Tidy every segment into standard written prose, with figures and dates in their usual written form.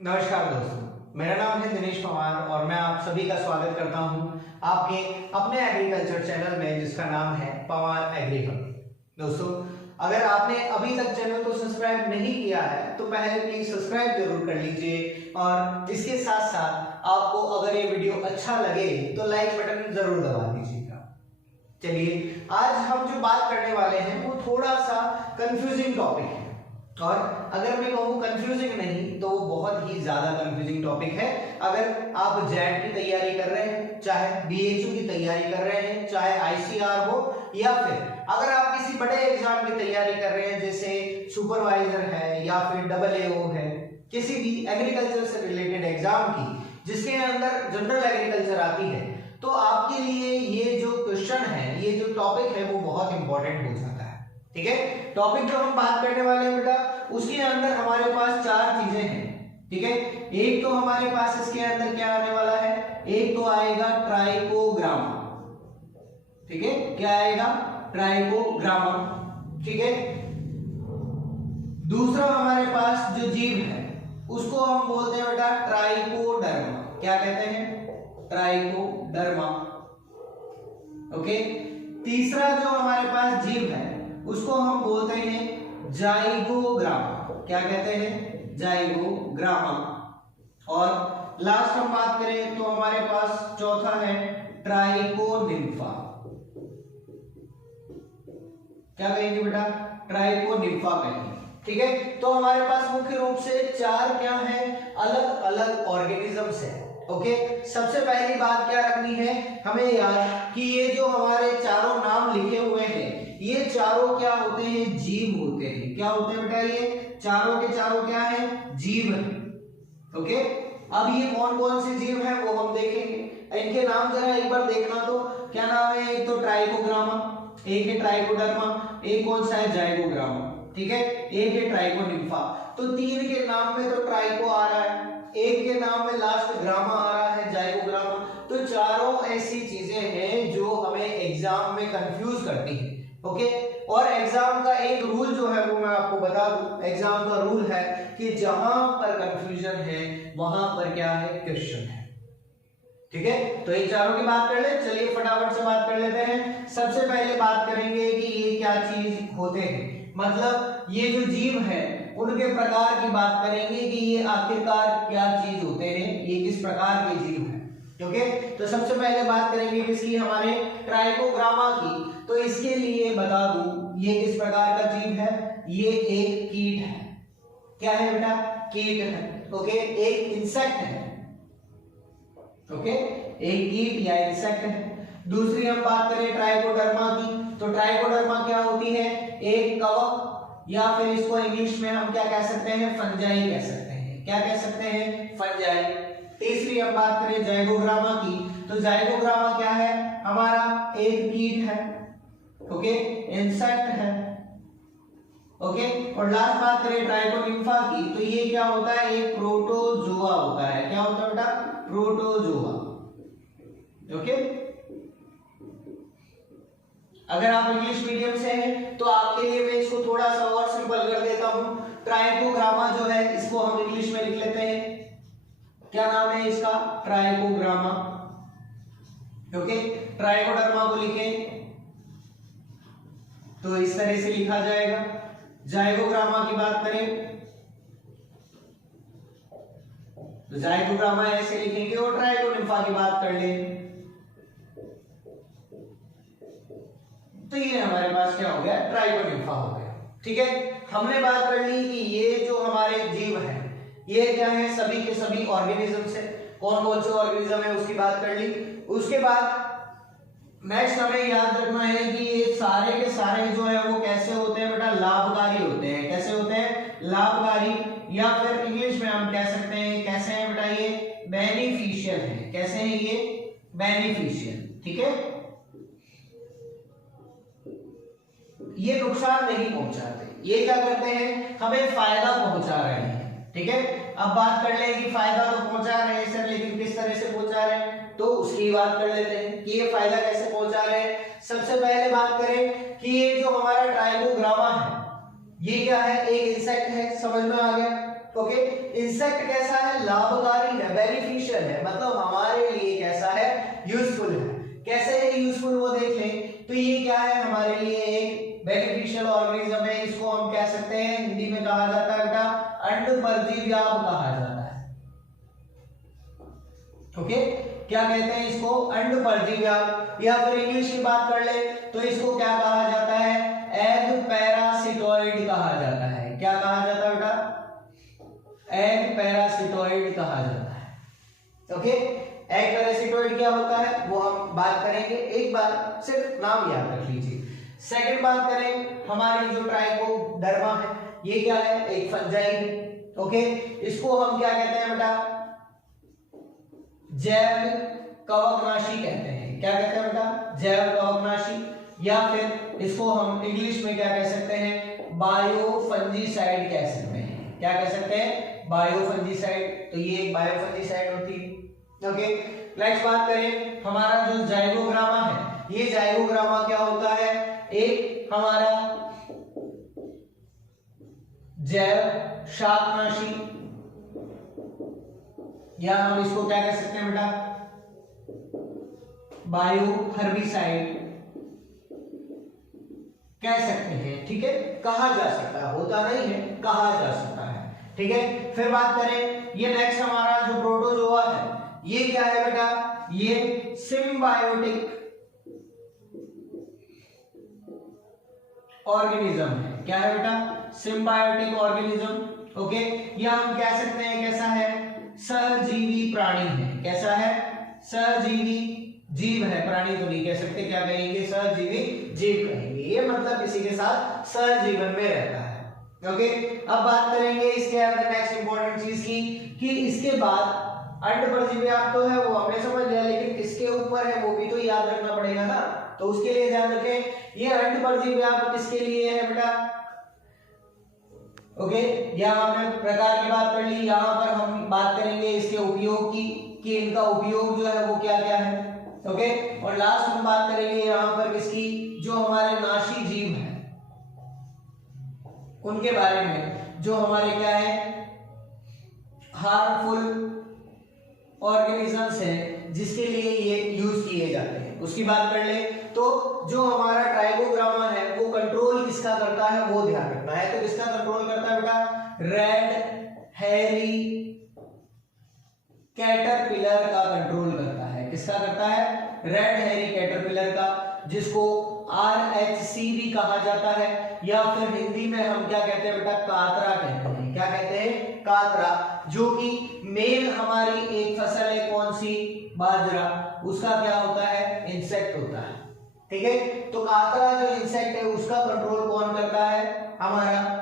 नमस्कार दोस्तों, मेरा नाम है दिनेश पवार और मैं आप सभी का स्वागत करता हूं आपके अपने एग्रीकल्चर चैनल में जिसका नाम है पवार एग्री हब। दोस्तों, अगर आपने अभी तक चैनल को सब्सक्राइब नहीं किया है तो पहले प्लीज सब्सक्राइब जरूर कर लीजिए और इसके साथ साथ आपको अगर ये वीडियो अच्छा लगे तो लाइक बटन जरूर दबा दीजिएगा। चलिए, आज हम जो बात करने वाले हैं वो थोड़ा सा कंफ्यूजिंग टॉपिक है और अगर मैं कहूँ कंफ्यूजिंग नहीं तो वो बहुत ही ज्यादा कंफ्यूजिंग टॉपिक है। अगर आप जेट की तैयारी कर रहे हैं, चाहे बीएचयू की तैयारी कर रहे हैं, चाहे आईसीआर हो या फिर अगर आप किसी बड़े एग्जाम की तैयारी कर रहे हैं जैसे सुपरवाइजर है या फिर AAO है, किसी भी एग्रीकल्चर से रिलेटेड एग्जाम की जिसके अंदर जनरल एग्रीकल्चर आती है, तो आपके लिए ये जो क्वेश्चन है, ये जो टॉपिक है वो बहुत इंपॉर्टेंट हो जाता है। ठीक है, टॉपिक जो हम बात करने वाले हैं बेटा, उसके अंदर हमारे पास चार चीजें हैं। ठीक है, एक तो हमारे पास इसके अंदर क्या आने वाला है, एक तो आएगा ट्राइकोग्रामा। ठीक है, क्या आएगा, ट्राइकोग्रामा। ठीक है, दूसरा हमारे पास जो जीव है उसको हम बोलते हैं बेटा ट्राइकोडर्मा। क्या कहते हैं, ट्राइकोडर्मा। ओके, तीसरा जो हमारे पास जीव है उसको हम बोलते हैं जाइगोग्रामा। क्या कहते हैं, जाइगोग्रामा। और लास्ट हम बात करें तो हमारे पास चौथा है ट्राइकोनिम्फा। क्या कहेंगे बेटा, ट्राइकोनिम्फा कहेंगे। ठीक है, तो हमारे पास मुख्य रूप से चार क्या है, अलग अलग ऑर्गेनिजम्स है। ओके, सबसे पहली बात क्या रखनी है हमें याद कि ये जो हमारे चारों नाम लिखे हुए हैं ये चारों क्या होते हैं, जीव होते हैं। क्या होते हैं बेटा, ये चारों के चारों क्या है, जीव है। ओके, अब ये कौन कौन से जीव हैं वो हम देखेंगे। इनके नाम जरा एक बार देखना, तो क्या नाम है, एक तो ट्राइकोग्रामा, एक है ट्राइकोडर्मा, एक कौन सा है, जाइगोग्रामा। ठीक है, एक है ट्राइकोनिम्फा। तो तीन के नाम में तो ट्राइको आ रहा है, एक के नाम में लास्ट ग्रामा आ रहा है, जाइगोग्रामा। तो चारों ऐसी चीजें हैं जो हमें एग्जाम में कंफ्यूज करती हैं। ओके, और एग्जाम का एक रूल जो है वो मैं आपको बता दूं। एग्जाम का रूल है कि जहां पर कंफ्यूजन है वहां पर क्या है, क्वेश्चन है। ठीक है, तो इन चारों की बात कर ले। चलिए फटाफट से बात कर लेते हैं। सबसे पहले बात करेंगे कि ये क्या चीज होते हैं, मतलब ये जो जीव है उनके प्रकार की बात करेंगे कि ये आखिरकार क्या चीज होते हैं, ये किस प्रकार के जीव हैं। ओके, तो सबसे पहले बात करेंगे किसकी, हमारे ट्राइकोग्रामा की। तो इसके लिए बता दूं ये किस प्रकार का जीव है, ये एक कीट है। क्या है बेटा, कीट है। ओके, एक इंसेक्ट है। ओके, एक कीट या इंसेक्ट है। दूसरी हम बात करें ट्राइकोडर्मा की, तो ट्राइकोडर्मा क्या होती है, एक कवक, या फिर इसको इंग्लिश में हम क्या कह सकते हैं, फंजाई कह सकते हैं। क्या कह सकते हैं, फंजाई। तीसरी हम बात करें जाइगोग्रामा की, तो जाइगोग्रामा क्या है, हमारा एक कीट है। ओके, इंसेक्ट है। ओके, और लास्ट बात करें ट्राइकोनिम्फा की, तो ये क्या होता है, एक प्रोटोजोआ होता है। क्या होता है बेटा, प्रोटोजोआ। ओके, अगर आप इंग्लिश मीडियम से हैं तो आपके लिए मैं इसको थोड़ा सा और सिंपल कर देता हूं। ट्राइकोग्रामा जो है इसको हम इंग्लिश में लिख लेते हैं, क्या नाम है इसका, ट्राइकोग्रामा। ओके, ट्राइकोडर्मा को लिखें तो इस तरह से लिखा जाएगा। जाइगोग्रामा की बात करें तो जाइगोग्रामा ऐसे लिखेंगे, और ट्राइकोनिम्फा की बात कर लें तो ये हमारे पास क्या हो गया, ट्राइकोनिम्फा हो गया। ठीक है, हमने बात कर ली कि ये जो हमारे जीव हैं ये क्या है, सभी के सभी ऑर्गेनिजम्स है। कौन कौन से ऑर्गेनिज्म है उसकी बात कर ली। उसके बाद नेक्स्ट हमें याद रखना है कि ये सारे के सारे जो है वो कैसे होते हैं बेटा, लाभकारी होते हैं। कैसे होते हैं, लाभकारी, या फिर इंग्लिश में हम कह सकते हैं कैसे हैं बेटा, ये बेनिफिशियल है। कैसे हैं ये, बेनिफिशियल। ठीक है, ये नुकसान नहीं पहुंचाते, ये क्या करते हैं, हमें फायदा पहुंचा रहे हैं। ठीक है, अब बात कर ले कि फायदा तो पहुंचा रहे हैं सर, लेकिन किस तरह से पहुंचा रहे हैं, तो उसकी बात कर लेते हैं कि ये फायदा कैसे पहुंचा रहे हैं। सबसे पहले बात करें कि ये जो हमारा ट्राइकोग्रामा है ये क्या है, एक इंसेक्ट है, समझ में आ गया। ओके, इंसेक्ट कैसा है, लाभकारी है, बेनिफिशियल है, मतलब हमारे लिए कैसा है, यूजफुल है। कैसे है यूजफुल वो देख लें। तो ये क्या है, हमारे लिए एक बेनिफिशियल ऑर्गेनिज्म है। इसको हम कह सकते हैं, हिंदी में कहा जाता है बेटा अंडपरजीव्याप कहा जाता है। ओके, क्या कहते हैं इसको, अंडपरजीव्याप। या फिर इंग्लिश की बात कर ले तो इसको क्या कहा जाता है, एग पैरासिटोइड कहा जाता है। क्या कहा जाता है बेटा, एग पैरासिटोइड कहा जाता है। ओके, एग पैरासिटोइड क्या होता है वो हम बात करेंगे, एक बार सिर्फ नाम याद रख लीजिए। सेकंड बात करें, हमारी जो ट्राइकोडर्मा है ये क्या है, एक फंजाई है। ओके, इसको हम क्या कहते हैं बेटा, जैव कवकनाशी कहते हैं। क्या कहते हैं बेटा, जैव कवकनाशी। या फिर इसको हम इंग्लिश में क्या कह सकते हैं, बायोफंजीसाइड कह सकते हैं। क्या कह सकते हैं, बायोफंजीसाइड। तो ये एक बायोफंजीसाइड होती है। ओके, नेक्स्ट बात करें, हमारा जो जाइगोग्रामा है, ये जाइगोग्रामा क्या होता है, एक हमारा जैव शाकनाशी, या हम इसको क्या कह सकते हैं बेटा, बायो हर्बिसाइड कह सकते हैं। ठीक है, कहा जा सकता है, होता नहीं है, कहा जा सकता है। ठीक है, फिर बात करें, ये नेक्स्ट हमारा जो प्रोटोजोआ है ये क्या है बेटा, ये सिम्बायोटिक ऑर्गेनिज्म है। क्या है बेटा, सिम्बायोटिक ऑर्गेनिज्म। ओके, या हम कह सकते हैं कैसा है, सहजीवी प्राणी है। कैसा है, सहजीवी जीव है, प्राणी तो नहीं कह सकते, क्या कहेंगे, सहजीवी जीव कहेंगे। ये मतलब किसी के साथ सहजीवन में रहता है। ओके, अब बात करेंगे इसके अंदर नेक्स्ट इंपॉर्टेंट चीज की, कि इसके बाद अंडपरजीव्याप तो है वो हमने समझ लिया, लेकिन किसके ऊपर है वो भी तो याद रखना पड़ेगा ना। तो उसके लिए ध्यान रखें, ये अंडपरजीव्याप किसके लिए है बेटा। ओके, यहाँ हमने प्रकार की बात कर ली, यहाँ पर हम बात करेंगे इसके उपयोग की, कि इनका उपयोग जो है वो क्या क्या है। ओके, और लास्ट हम बात करेंगे यहाँ पर किसकी, जो हमारे नाशी जीव हैं उनके बारे में, जो हमारे क्या है, हार्मफुल ऑर्गेनिजम्स हैं जिसके लिए ये यूज किए जाते हैं, उसकी बात कर ले। तो जो हमारा ट्राइकोग्रामा है वो कंट्रोल किसका करता है वो ध्यान रखना है। तो किसका कंट्रोल करता है बेटा, रेड हैरी कैटरपिलर का कंट्रोल करता है। किसका करता है, रेड हैरी कैटरपिलर का, जिसको RHC भी कहा जाता है, या फिर हिंदी में हम क्या कहते हैं बेटा, कातरा कहते हैं। क्या कहते हैं, कातरा, जो कि मेन हमारी एक फसल है कौन सी, बाजरा, उसका क्या होता है, इंसेक्ट होता है। ठीक है, तो कातरा जो इंसेक्ट है उसका कंट्रोल कौन करता है, हमारा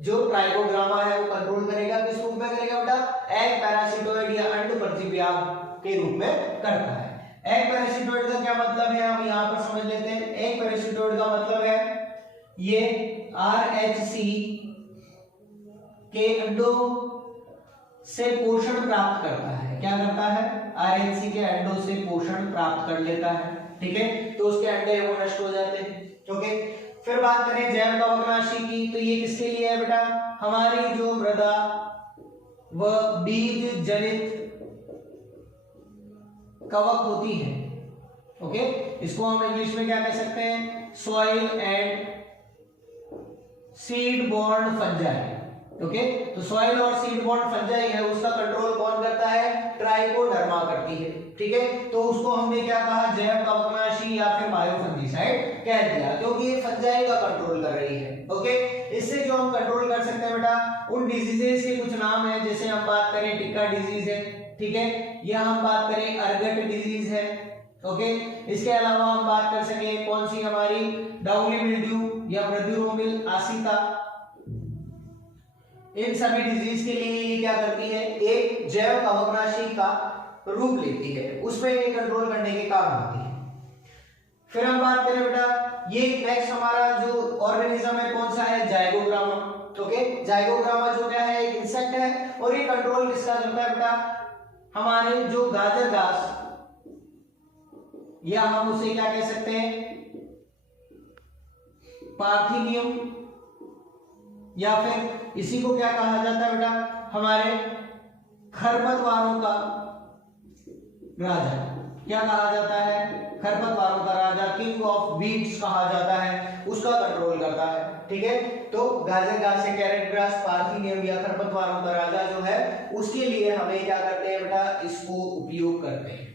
जो ट्राइकोग्रामा है वो कंट्रोल करेगा। किस रूप में करेगा बेटा, एग पैरासिटोइड या अंडपरजीव्याप के रूप में करता है। एग पैरासिटोइड का क्या मतलब है, हम यहाँ पर समझ लेते हैं। एग पैरासिटोइड का मतलब है ये RHC के अंडों से पोषण प्राप्त करता है। क्या करता है, RHC के अंडों से पोषण प्राप्त कर लेता है। ठीक है, तो उसके अंडे वो नष्ट हो जाते हैं। ओके, फिर बात करें जैव कवकनाशी की, तो ये किसके लिए है बेटा, हमारी जो मृदा व बीज जनित कवक होती है। ओके, इसको हम इंग्लिश में क्या कह सकते हैं, soil and seed born fungi. Okay, तो सॉइल और सीड बॉर्न फंजाई है उसका कंट्रोल कौन करता है, ट्राइकोडर्मा करती है। ठीक है, तो उसको हमने क्या कहा, जैव कवकनाशी या फिर बायोफंजीसाइड कह दिया, क्योंकि ये फंजाई का कंट्रोल कर रही है। ओके, इससे जो हम कंट्रोल कर सकते हैं बेटा, उन डिजीजेस के कुछ नाम है, जैसे हम बात करें टिक्का डिजीज है। ठीक है, या हम बात करें अर्गट डिजीज है। ओके, इसके अलावा हम बात कर सके कौन सी, हमारी डाउली मिल्ड्यू या ब्रद्युरोमिल आसिता। इन सभी डिजीज के लिए ये क्या करती है, एक जैव कवकनाशी का रूप लेती है, उसमें ये कंट्रोल करने के काम आती है। फिर हम बात करें बेटा, ये नेक्स्ट हमारा जो ऑर्गेनिज्म है कौन सा है, जाइगोग्रामा। ओके, जाइगोग्रामा जो क्या है, एक इंसेक्ट है, और ये कंट्रोल किसका करता है बेटा, हमारे जो गाजर घास, या हम उसे क्या कह सकते हैं, पार्थिनियम, या फिर इसी को क्या कहा जाता है बेटा, हमारे खरपतवारों का राजा, क्या कहा जाता है, खरपतवारों का राजा, किंग ऑफ वीड्स कहा जाता है, उसका कंट्रोल करता है। ठीक है, तो गाजर घास से कैरेट ग्रास, पार्थिनियम या खरपतवारों का राजा जो है उसके लिए हमें क्या करते हैं बेटा, इसको उपयोग करते हैं।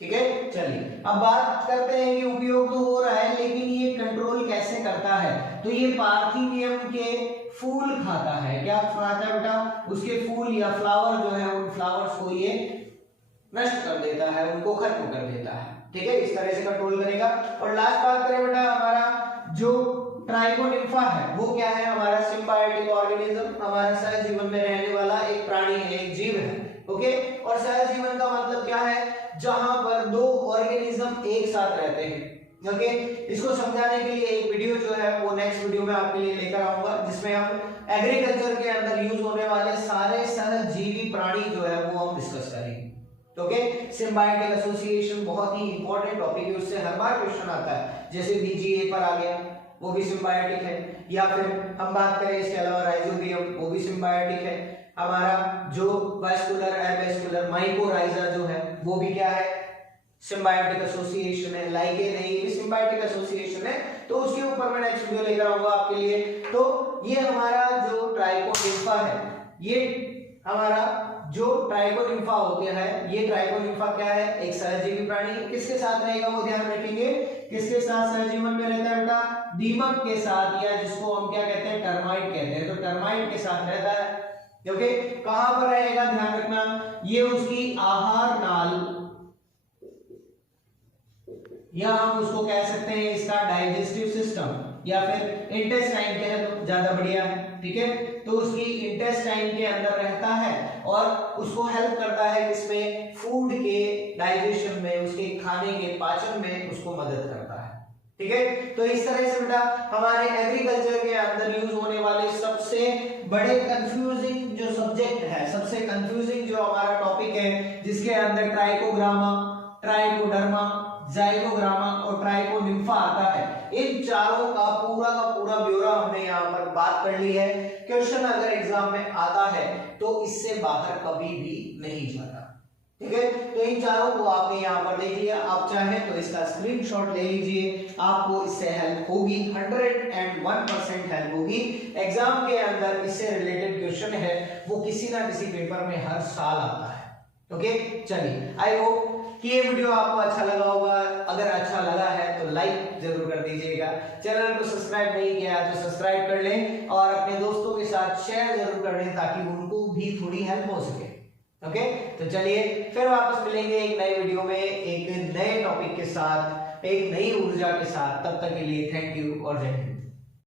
ठीक है, चलिए अब बात करते हैं कि उपयोग तो हो रहा है लेकिन ये कंट्रोल कैसे करता है। तो ये पार्थिनियम के फूल खाता है, क्या खाता है बेटा, उसके फूल या फ्लावर जो है उन फ्लावर्स को ये नष्ट कर देता है, उनको खत्म कर देता है। ठीक है, इस तरह से कंट्रोल करेगा। और लास्ट बात करें बेटा, हमारा जो ट्राइकोनिम्फा है वो क्या है, हमारा सिम्बायोटिक ऑर्गेनिज्म, हमारा सहजीवन में रहने वाला एक प्राणी है, एक जीव है। ओके, और सहजीवन का मतलब क्या है, जहां पर दो ऑर्गेनिज्म एक साथ रहते हैं। ओके, इसको समझाने के लिए एक वीडियो जो है वो नेक्स्ट वीडियो में आपके लिए लेकर आऊंगा, जिसमें हम एग्रीकल्चर के अंदर यूज होने वाले सारे सहजीवी प्राणी जो है वो हम डिस्कस करेंगे। ओके, सिम्बायोटिक एसोसिएशन बहुत ही इंपॉर्टेंट टॉपिक है, उससे हर बार क्वेश्चन आता है, जैसे बीजीए पर आ गया, वो भी सिम्बायोटिक है। या फिर हम बात करें इसके अलावा राइजोबियम, वो भी सिम्बायोटिक है। हमारा जो वास्कुलर एरवेस्कुलर माइकोराइजा जो है वो भी क्या है, सिम्बायोटिक एसोसिएशन है। लाइकेन है, ये भी सिम्बायोटिक एसोसिएशन है। तो उसके ऊपर मैं नेक्स्ट वीडियो लेकर आऊंगा आपके लिए। तो ये हमारा जो ट्राइकोनिम्फा है, ये हमारा जो ट्राइकोनिम्फा होते हैं, ये ट्राइकोनिम्फा क्या है, एक सहजीवी प्राणी, किसके साथ रहेगा वो ध्यान रखेंगे, किसके साथ सहजीवन में रहता है बेटा, दीमक के साथ, या जिसको हम क्या कहते हैं, टर्माइट कहते हैं। तो टर्माइट के साथ रहता है। ओके, कहां पर रहेगा ध्यान रखना, ये उसकी आहार नाल, या हम उसको कह सकते हैं इसका डाइजेस्टिव सिस्टम, या फिर इंटेस्टाइन कहे तो ज्यादा बढ़िया है। ठीक है, तो उसकी इंटेस्टाइन के अंदर रहता है और उसको हेल्प करता है किसमें, फूड के डाइजेशन में, उसके खाने के पाचन में उसको मदद करता है। ठीक है, तो इस तरह से बेटा हमारे एग्रीकल्चर के अंदर यूज होने वाले सबसे बड़े कंफ्यूजिंग जो सब्जेक्ट है, सबसे कंफ्यूजिंग जो हमारा टॉपिक है, जिसके अंदर ट्राइकोग्रामा, ट्राइकोडर्मा, जाइगोग्रामा और ट्राइकोनिम्फा आता है, इन चारों का पूरा ब्यौरा हमने यहाँ पर बात कर ली है। क्वेश्चन अगर एग्जाम में आता है तो इससे बाहर कभी भी नहीं जाता। ठीक है, तो इन चारों को आपने यहाँ पर देख लिया। आप चाहें तो इसका स्क्रीनशॉट ले लीजिए, आपको इससे हेल्प होगी, 101% हेल्प होगी। एग्जाम के अंदर इससे रिलेटेड क्वेश्चन है वो किसी ना किसी पेपर में हर साल आता है। ओके, चलिए, आई होप कि ये वीडियो आपको अच्छा लगा होगा। अगर अच्छा लगा है तो लाइक जरूर कर दीजिएगा, चैनल को सब्सक्राइब नहीं किया तो सब्सक्राइब कर लें और अपने दोस्तों के साथ शेयर जरूर कर लें ताकि उनको भी थोड़ी हेल्प हो सके। ओके, तो चलिए फिर वापस मिलेंगे एक नए वीडियो में, एक नए टॉपिक के साथ, एक नई ऊर्जा के साथ। तब तक के लिए थैंक यू और जय हिंद।